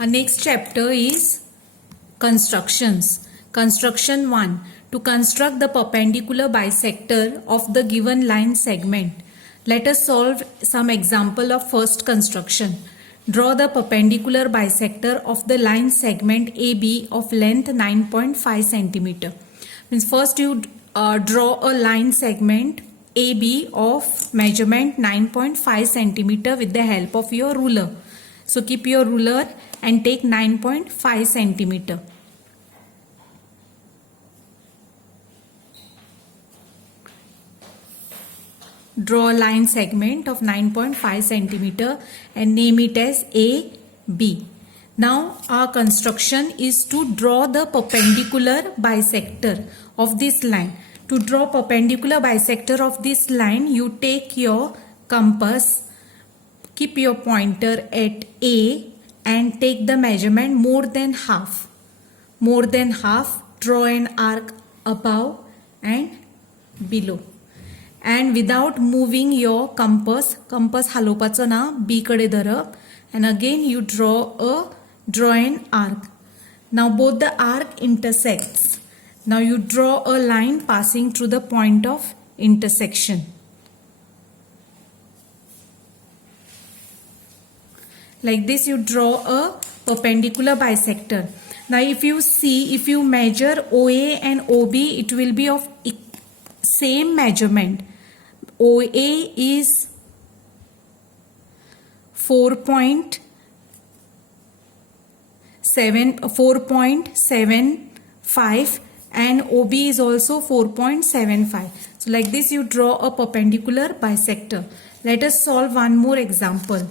Our next chapter is constructions. Construction 1. To construct the perpendicular bisector of the given line segment. Let us solve some example of first construction. Draw the perpendicular bisector of the line segment AB of length 9.5 cm. Means first you draw a line segment AB of measurement 9.5 cm with the help of your ruler. So keep your ruler and take 9.5 centimeter. Draw a line segment of 9.5 centimeter and name it as AB. Now our construction is to draw the perpendicular bisector of this line. To draw perpendicular bisector of this line, you take your compass, keep your pointer at A and take the measurement more than half. More than half, draw an arc above and below. And without moving your compass हलोपाचं ना B कडे धरप, and again you draw an arc. Now both the arc intersects. Now you draw a line passing through the point of intersection. Like this you draw a perpendicular bisector. Now if you measure OA and OB, it will be of same measurement. OA is 4.75 and OB is also 4.75. So like this you draw a perpendicular bisector. Let us solve one more example.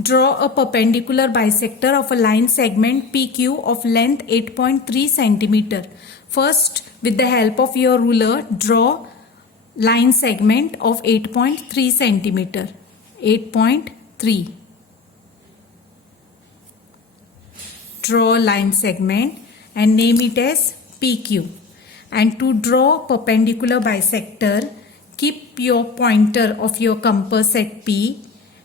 Draw a perpendicular bisector of a line segment PQ of length 8.3 cm. First, with the help of your ruler, draw line segment of 8.3 cm. 8.3. Draw line segment and name it as PQ. And to draw perpendicular bisector, keep your pointer of your compass at P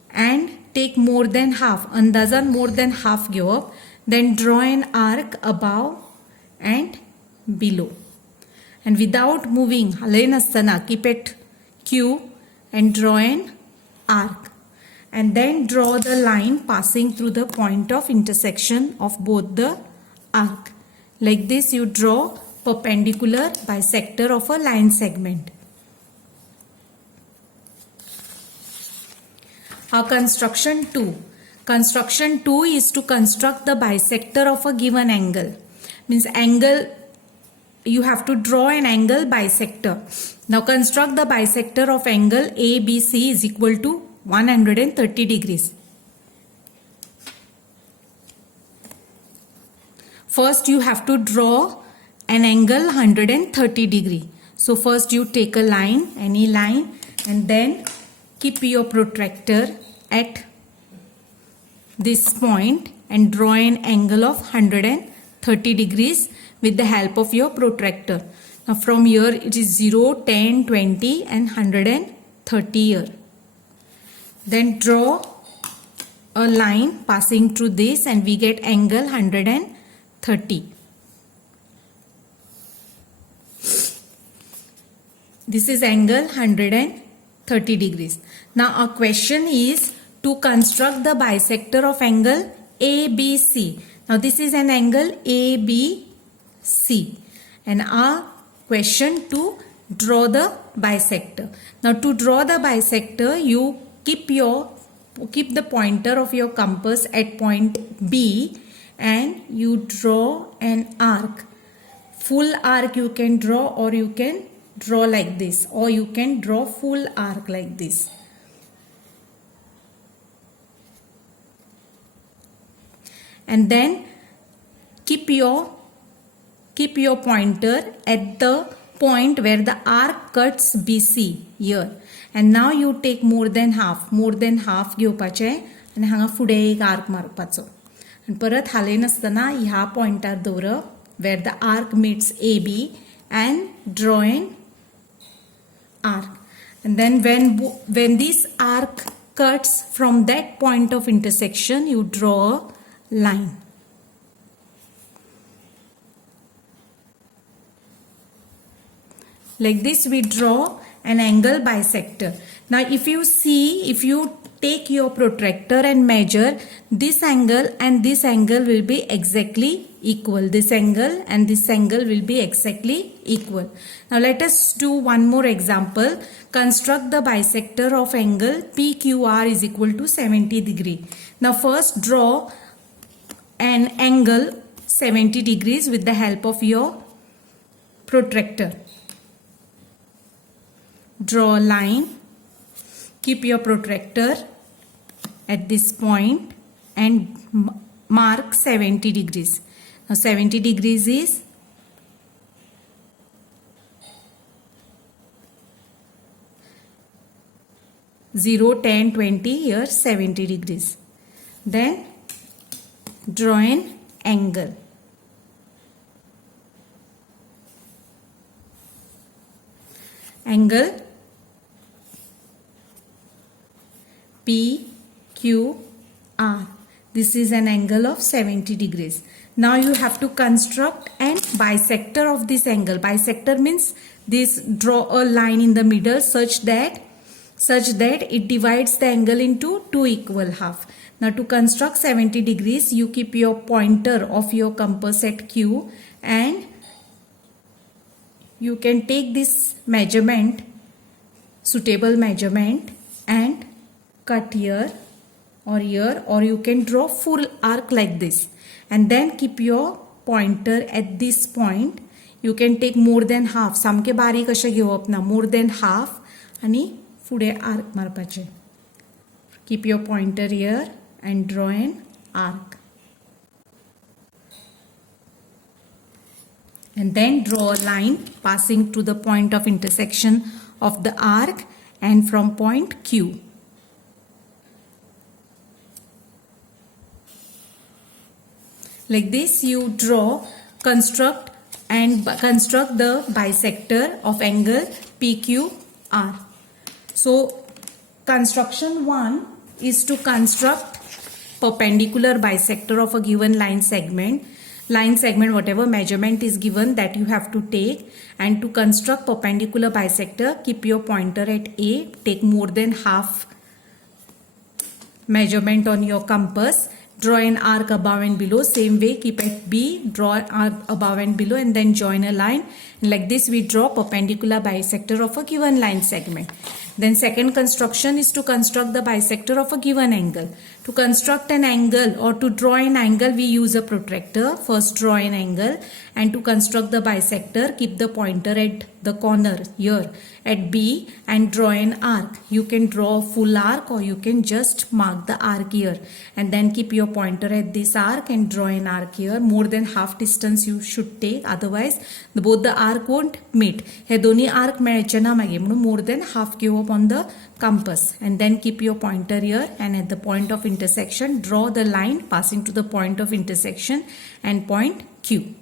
and take more than half, andazan more than half give up. Then draw an arc above and below. And without moving, halay nastana, keep it Q and draw an arc. And then draw the line passing through the point of intersection of both the arc. Like this you draw perpendicular bisector of a line segment. Our construction 2. Construction 2 is to construct the bisector of a given angle. Means angle, you have to draw an angle bisector. Now construct the bisector of angle ABC is equal to 130 degrees. First you have to draw an angle 130 degree. So first you take a line, any line, and then keep your protractor at this point and draw an angle of 130 degrees with the help of your protractor. Now from here it is 0, 10, 20 and 130 here. Then draw a line passing through this and we get angle 130. This is angle 130 degrees. Now our question is to construct the bisector of angle ABC. Now this is an angle ABC and our question to draw the bisector. Now to draw the bisector, you keep the pointer of your compass at point B and you draw an arc. Full arc you can draw, or you can draw like this, or you can draw full arc like this. And then keep your pointer at the point where the arc cuts BC here. And now you take more than half घेवपाचे आणि हांगा फुडें एक arc मारपाचो. आणि परत हालय नासतना ह्या पॉइंटार दवरप where the arc meets AB and draw an arc. And then when this arc cuts, from that point of intersection you draw a line. Like this we draw an angle bisector. Now if you see, if you take your protractor and measure, this angle and this angle will be exactly equal. This angle and this angle will be exactly equal. Now let us do one more example. Construct the bisector of angle PQR is equal to 70 degree. Now first draw an angle 70 degrees with the help of your protractor. Draw a line, keep your protractor at this point and mark 70 degrees. Now 70 degrees is 0, 10, 20, here 70 degrees. Then draw an angle. Angle PQR. This is an angle of 70 degrees. Now you have to construct an bisector of this angle. Bisector means this, draw a line in the middle such that it divides the angle into two equal half. Now to construct 70 degrees, you keep your pointer of your compass at Q and you can take this measurement, suitable measurement, and cut here, or you can draw full arc like this, and then keep your pointer at this point. You can take more than half, सामके बारीक अशें घेवप ना, more than half, आणि फुडें arc मारपाचें. Keep your pointer here and draw an arc. And then draw a line passing to the point of intersection of the arc and from point Q. Like this you draw, construct the bisector of angle PQR. So construction 1 is to construct perpendicular bisector of a given line segment. Line segment, whatever measurement is given, that you have to take, and to construct perpendicular bisector, keep your pointer at A, take more than half measurement on your compass, draw an arc above and below, same way keep at B, draw an arc above and below, and then join a line. And like this we draw perpendicular bisector of a given line segment. Then second construction is to construct the bisector of a given angle. To construct an angle or to draw an angle, we use a protractor. First draw an angle, and to construct the bisector, keep the pointer at the corner here at B and draw an arc. You can draw a full arc or you can just mark the arc here, and then keep your pointer at this arc and draw an arc here. More than half distance you should take, otherwise both the arc won't meet. हे दोन्ही arc मेळचे ना मागे, म्हणून more than half घेवप on the compass, and then keep your pointer here, and at the point of intersection draw the line passing to the point of intersection and point Q.